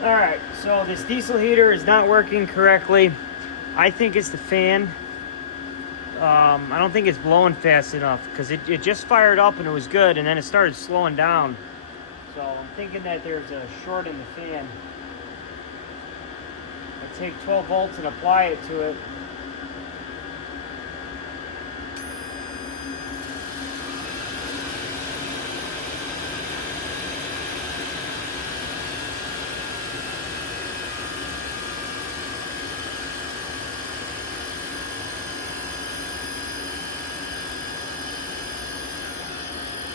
Alright, so this diesel heater is not working correctly. I think it's the fan. I don't think it's blowing fast enough because it just fired up and it was good, and then it started slowing down. So I'm thinking that there's a short in the fan. I take 12 volts and apply it to it.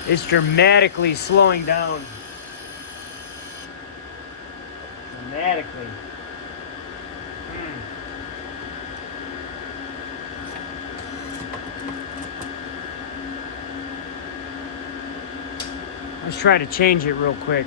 It's dramatically slowing down. Dramatically. Let's try to change it real quick.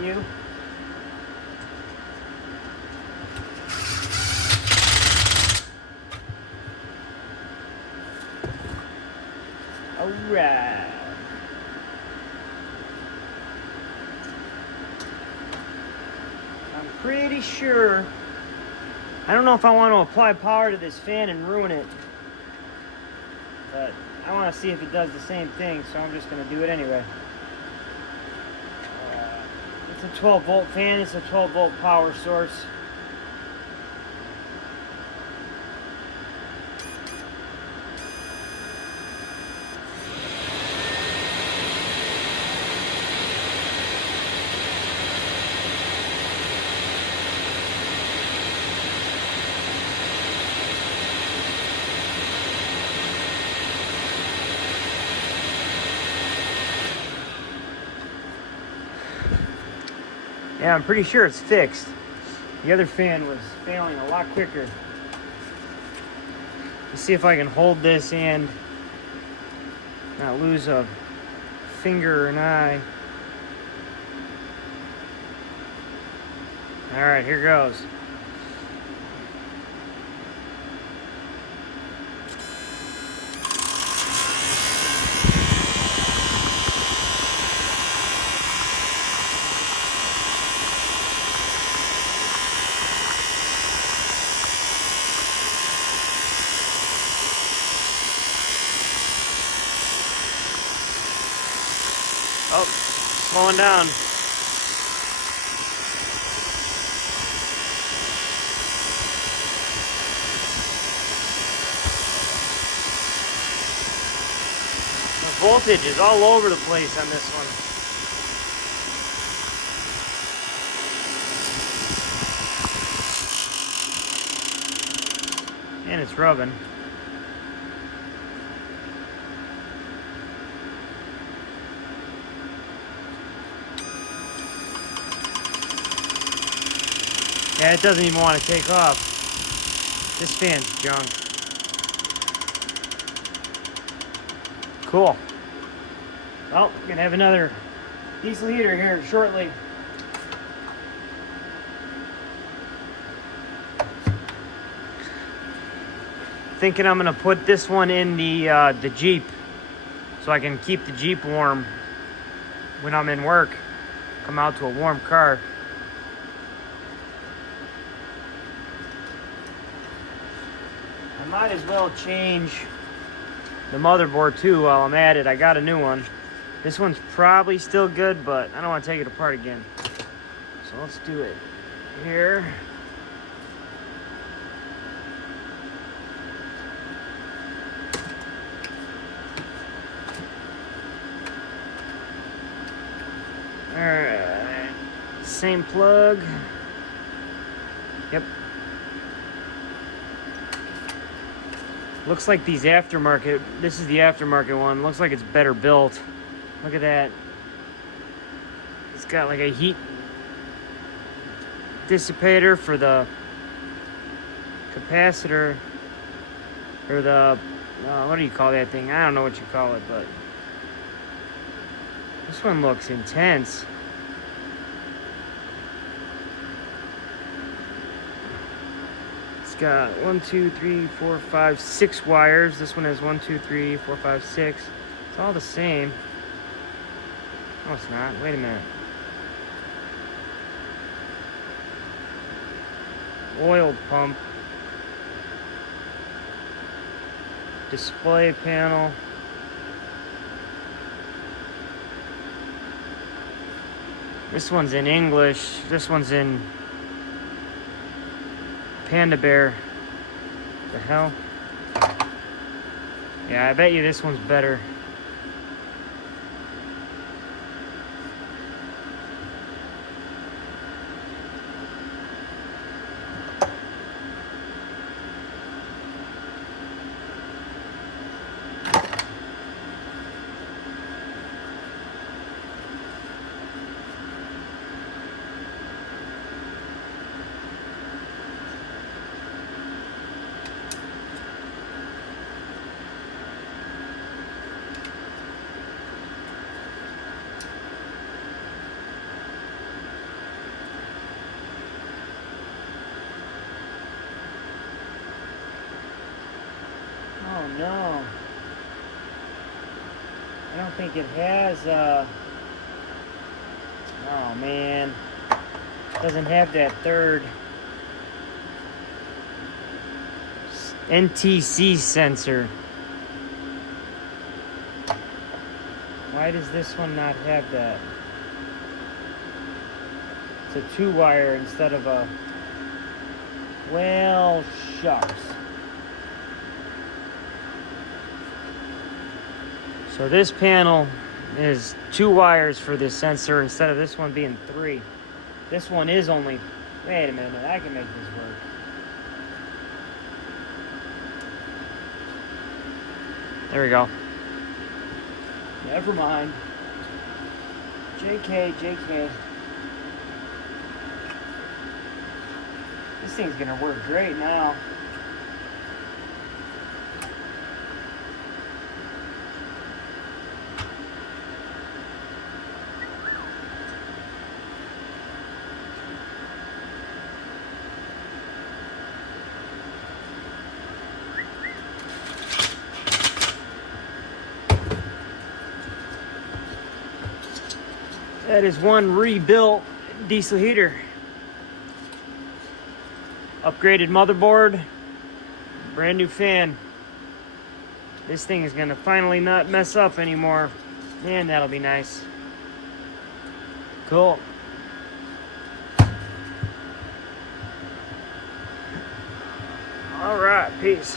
You. Alright. I'm pretty sure. I don't know if I want to apply power to this fan and ruin it. but I want to see if it does the same thing, so I'm just going to do it anyway. It's a 12 volt fan, it's a 12 volt power source. Yeah, I'm pretty sure it's fixed. The other fan was failing a lot quicker. Let's see if I can hold this and not lose a finger or an eye. All right, here goes. Oh, slowing down. The voltage is all over the place on this one. And it's rubbing. Yeah, it doesn't even want to take off. This fan's junk. Cool. Well, we're gonna have another diesel heater here shortly. Thinking I'm gonna put this one in the Jeep, so I can keep the Jeep warm when I'm in work. Come out to a warm car. I might as well change the motherboard too while I'm at it. I got a new one. This one's probably still good, but I don't want to take it apart again. So let's do it here. All right, same plug. Yep. Looks like these aftermarket, this is the aftermarket one. Looks like it's better built. Look at that. It's got like a heat dissipator for the capacitor, or the, what do you call that thing? I don't know what you call it, but this one looks intense. Got 1, 2, 3, 4, 5, 6 wires. This one has 1, 2, 3, 4, 5, 6. It's all the same. Oh, it's not. Wait a minute. Oil pump. Display panel. This one's in English. This one's in Panda Bear. The hell? Yeah, I bet you this one's better. Oh no. I don't think it has, oh man. Doesn't have that third NTC sensor. Why does this one not have that? It's a 2-wire instead of a... Well, shucks. So this panel is 2 wires for this sensor instead of this one being 3. This one is only... Wait a minute, I can make this work. There we go. Never mind. JK. This thing's gonna work great now. That is one rebuilt diesel heater. Upgraded motherboard, brand new fan. This thing is gonna finally not mess up anymore. Man, that'll be nice. Cool. All right, peace.